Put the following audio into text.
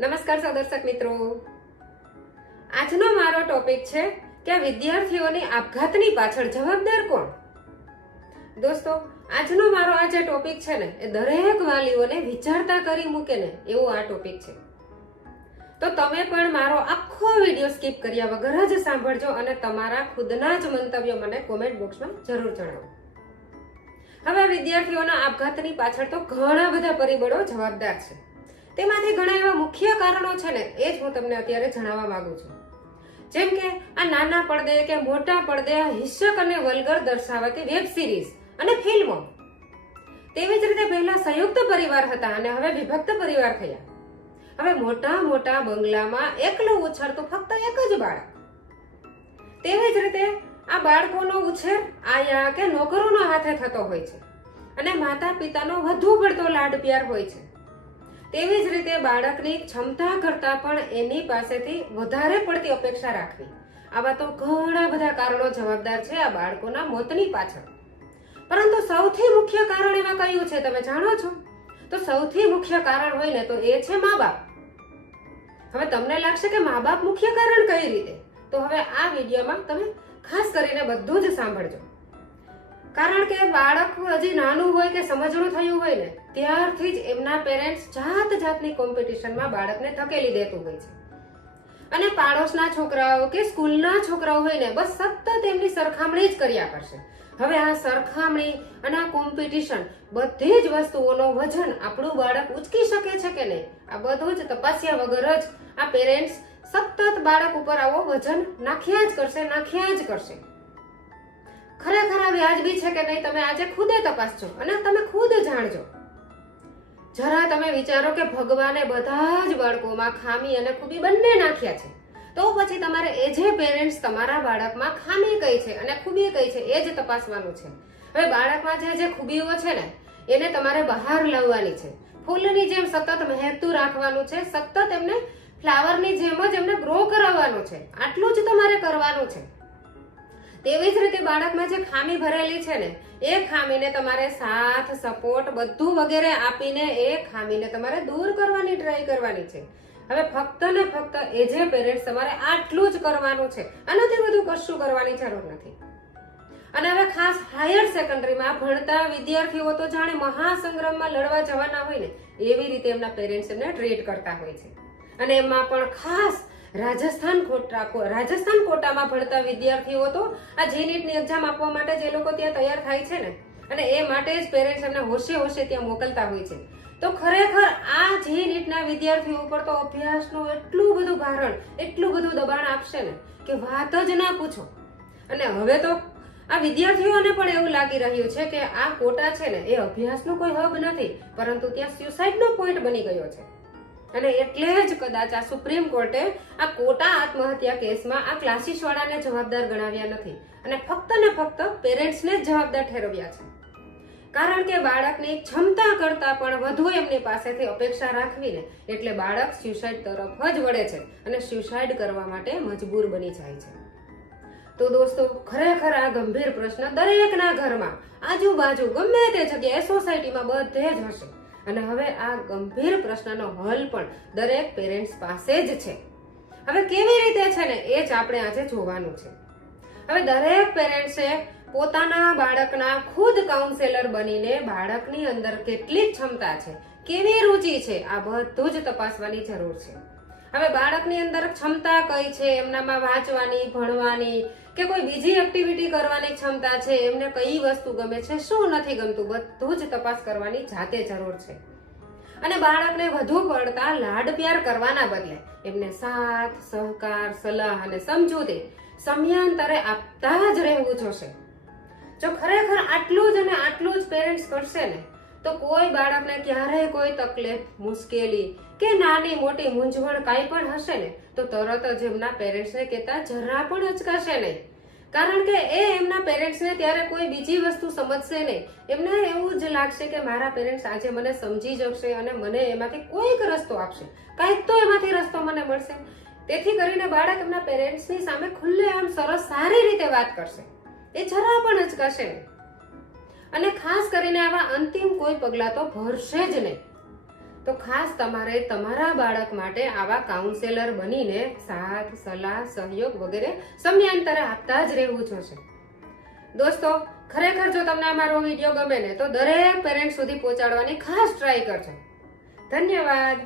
નમસ્કાર સદર્શક મિત્રો, આજનો મારો ટોપિક છે કે વિદ્યાર્થીઓની આપઘાતની પાછળ જવાબદાર કોણ. દોસ્તો, આજનો મારો આ જે ટોપિક છે ને એ દરેક વાલીઓને વિચારતા કરી મૂકે ને એવો આ ટોપિક છે. તો તમે પણ મારો આખો વિડીયો સ્કીપ કર્યા વગર જ સાંભળજો અને તમારા ખુદના જ મંતવ્યો મને કોમેન્ટ બોક્સમાં જરૂર જણાવો. હવે વિદ્યાર્થીઓના આપઘાતની પાછળ તો ઘણા બધા પરિબળો જવાબદાર છે. તેમાંથી ઘણા એવા મુખ્ય કારણો છે ને એ જ હું તમને અત્યારે જણાવવા માંગુ છું. જેમ કે આ નાના પડદે કે મોટા પડદે હિંસક અને વલ્ગર દર્શાવાતી વેબ સિરીઝ અને ફિલ્મો. તેવી જ રીતે પહેલા સંયુક્ત પરિવાર હતા અને હવે વિભક્ત પરિવાર થયા. હવે મોટા મોટા બંગલામાં એકલું ઉછળતું ફક્ત એક જ બાળક. તેવી જ રીતે આ બાળકોનો ઉછેર આયા કે નોકરોના હાથે થતો હોય છે અને માતા પિતાનો વધુ પડતો લાડ પ્યાર હોય છે. તેવી જ રીતે બાળકની ક્ષમતા કરતા પણ એની પાસેથી વધારે પડતી અપેક્ષા રાખવી. આવા તો ઘણા બધા કારણો જવાબદાર છે આ બાળકોના મોતની પાછળ. પરંતુ સૌથી મુખ્ય કારણ એમાં કયું છે તમે જાણો છો? તો સૌથી મુખ્ય કારણ હોય ને તો એ છે મા બાપ. હવે તમને લાગશે કે મા બાપ મુખ્ય કારણ કઈ રીતે? તો હવે આ વિડીયોમાં તમે ખાસ કરીને બધું જ સાંભળજો. કારણ કે બાળક હજી નાનું હોય કે સમજણું થયું હોય ને ત્યારથી જ એમના પેરેન્ટ્સ જાતની કોમ્પિટિશનમાં બાળકને ધકેલી દેતું હોય છે. અને પાડોશના છોકરાઓ કે સ્કૂલના છોકરાઓ હોય ને બસ સતત એમની સરખામણી જ કર્યા કરશે. હવે આ સરખામણી અને આ કોમ્પિટિશન બધી જ વસ્તુઓનો વજન આપણું બાળક ઉચકી શકે છે કે નહીં, આ બધું જ તપાસ્યા વગર જ આ પેરેન્ટ્સ સતત બાળક ઉપર આવો વજન નાખ્યા જ કરશે. ખરેખર આ વ્યાજબી છે કે નહીં તમે આજે ખુદે તપાસજો અને તમે ખુદ જાણજો. જરા તમે વિચારો કે ભગવાને બધા જ બાળકોમાં ખામી અને ખૂબી બંને નાખ્યા છે, તો પછી તમારે એ જે પેરેન્ટ્સ તમારા બાળકમાં ખામી કઈ છે અને ખૂબી કઈ છે એ જ તપાસવાનું છે. હવે બાળકમાં જે ખૂબીઓ છે ને એને તમારે બહાર લાવવાની છે. ફૂલની જેમ સતત મહેકતું રાખવાનું છે, સતત એમને ફ્લાવરની જેમ જ એમને ગ્રો કરાવવાનું છે. આટલું જ તમારે કરવાનું છે. તેવી જ રીતે બાળકમાં જે ખામી ભરેલી છે ને એ ખામીને તમારે સાથ સપોર્ટ બધું વગેરે આપીને એ ખામીને તમારે દૂર કરવાની ટ્રાય કરવાની છે. હવે ફક્ત ને ફક્ત એ જે પેરેન્ટ્સ તમારે આટલું જ કરવાનું છે, આનાથી બધું કશું કરવાની જરૂર નથી. અને હવે ખાસ હાયર સેકન્ડરીમાં ભણતા વિદ્યાર્થીઓ તો જાણે મહાસંગ્રામમાં લડવા જવાના હોય ને એવી રીતે એમના પેરેન્ટ્સ એમને ટ્રીટ કરતા હોય છે. અને એમાં પણ ખાસ રાજસ્થાન કોટામાં ભણતા વિદ્યાર્થીઓ તો આ જીનીટની એક્ઝામ આપવા માટે જે લોકો ત્યાં તૈયાર થાય છે ને અને એ માટે જ પેરેન્ટ્સ એમને હોશે ત્યાં મોકલતા હોય છે. તો ખરેખર આ જીનીટના વિદ્યાર્થીઓ ઉપર તો અભ્યાસનું એટલું બધું ભારણ, એટલું બધું દબાણ આપશે ને કે વાત જ ના પૂછો. અને હવે તો આ વિદ્યાર્થીઓને પણ એવું લાગી રહ્યું છે કે આ કોટા છે ને એ અભ્યાસનો કોઈ હબ નથી, પરંતુ ત્યાં સ્યુસાઇડનો પોઈન્ટ બની ગયો છે. અને એટલે જ કદાચ આ સુપ્રીમ કોર્ટે આ કોટા આત્મહત્યા કેસમાં આ ક્લાસીસ વાળાને જવાબદાર ગણાવ્યા નથી અને ફક્ત ને ફક્ત પેરેન્ટ્સને જ જવાબદાર ઠેરવ્યા છે. કારણ કે બાળકની ક્ષમતા કરતા પણ વધુ એમની પાસેથી અપેક્ષા રાખવી ને એટલે બાળક સ્યુસાઇડ તરફ જ વળે છે અને સ્યુસાઇડ કરવા માટે મજબૂર બની જાય છે. તો દોસ્તો, ખરેખર આ ગંભીર પ્રશ્ન દરેકના ઘરમાં આજુબાજુ ગમે તે જગ્યાએ સોસાયટીમાં બધે જ હશે. અને હવે આ ગંભીર પ્રશ્નનો હલ પણ દરેક પેરેન્ટ્સ પાસે જ છે. હવે કેવી રીતે છે ને એ જ આપણે આજે જોવાનું છે. હવે દરેક પેરેન્ટ્સે પોતાના બાળકના ખુદ કાઉન્સેલર બનીને બાળકની અંદર કેટલી ક્ષમતા છે, કેવી રુચિ છે, આ બધું જ તપાસવાની જરૂર છે. હવે બાળકની અંદર ક્ષમતા કઈ છે, એમનામાં વાંચવાની, ભણવાની કે કોઈ બીજી એક્ટિવિટી કરવાની ક્ષમતા છે, એમને કઈ વસ્તુ ગમે છે, શું નથી ગમતું, બધું જ તપાસ કરવાની જાતે જરૂર છે. અને બાળકને વધુ પડતા લાડ પ્યાર કરવાના બદલે એમને સાથ, સહકાર, સલાહ અને સમજૂતી સમયાંતરે આપતા જ રહેવું જોશે. જો ખરેખર આટલું જ અને આટલું જ પેરેન્ટ્સ કરશે ને તો કોઈ બાળકને ક્યારેય કોઈ તકલીફ, મુશ્કેલી કે નાની મોટી મૂંઝવણ કાંઈ પણ હશે ને તો તરત જ એમના પેરેન્ટ્સને કહેતા જરા પણ અચકાશે નહીં. કારણ કે એ એમના પેરેન્ટ્સને ત્યારે કોઈ બીજી વસ્તુ સમજશે નહીં. એમને એવું જ લાગશે કે મારા પેરેન્ટ્સ આજે મને સમજી જશે અને મને એમાંથી કોઈક રસ્તો આપશે, કાંઈક તો એમાંથી રસ્તો મને મળશે. તેથી કરીને બાળક એમના પેરેન્ટ્સની સામે ખુલ્લેઆમ સરસ સારી રીતે વાત કરશે, એ જરા પણ અચકાશે નહીં. અને ખાસ કરીને આવા અંતિમ કોઈ પગલાં તો ભરશે જ નહીં. તો ખાસ તમારે તમારા બાળક માટે આવા કાઉન્સેલર બનીને સાથ, સલાહ, સહયોગ વગેરે સમયાંતરે આપતા જ રહેવું જોશે. દોસ્તો, ખરેખર જો તમને અમારો વિડીયો ગમે ને તો દરેક પેરેન્ટ સુધી પહોંચાડવાની ખાસ ટ્રાય કરજો. ધન્યવાદ.